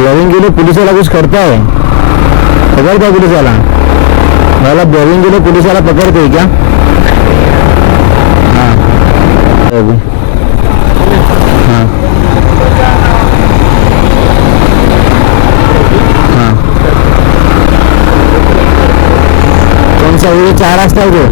Blogging के लिए police वाला कुछ करता है, पकड़ता है पुलिस वाला? वाला ब्लॉगिंग के लिए पुलिस वाला पकड़ते है क्या? हाँ अभी हाँ हाँ कौन सा ये 4 रास्ता है जो?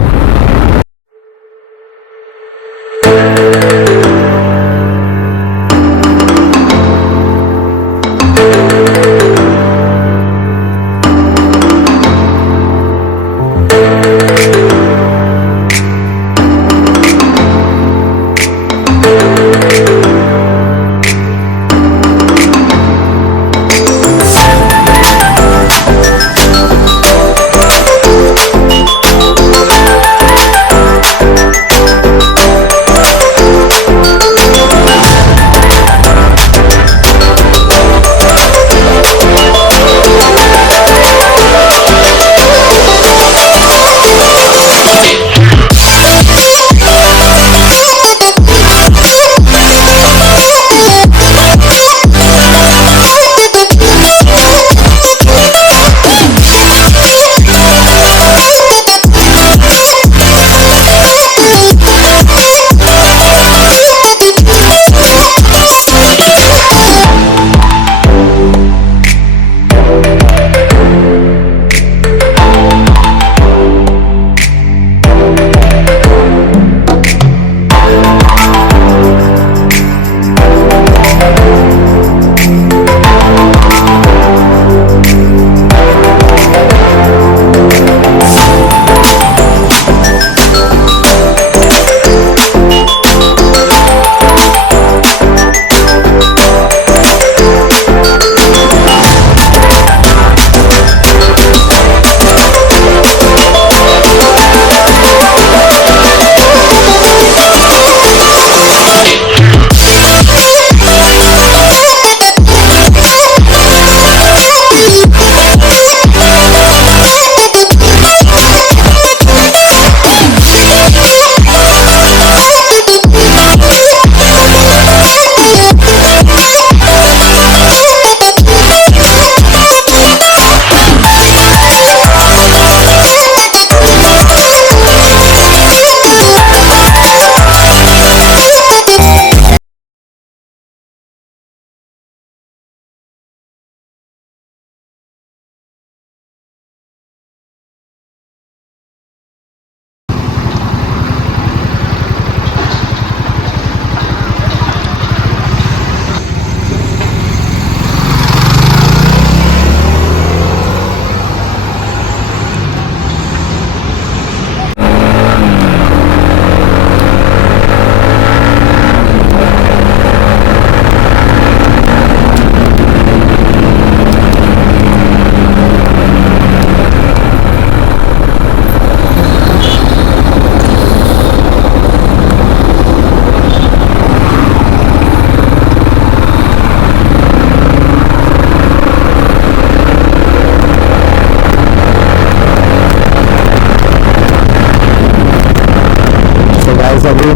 अभी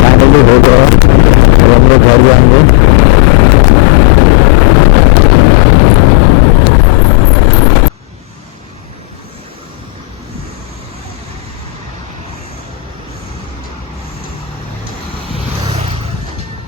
फाइनली हो गया, अब हम लोग घर जाएंगे।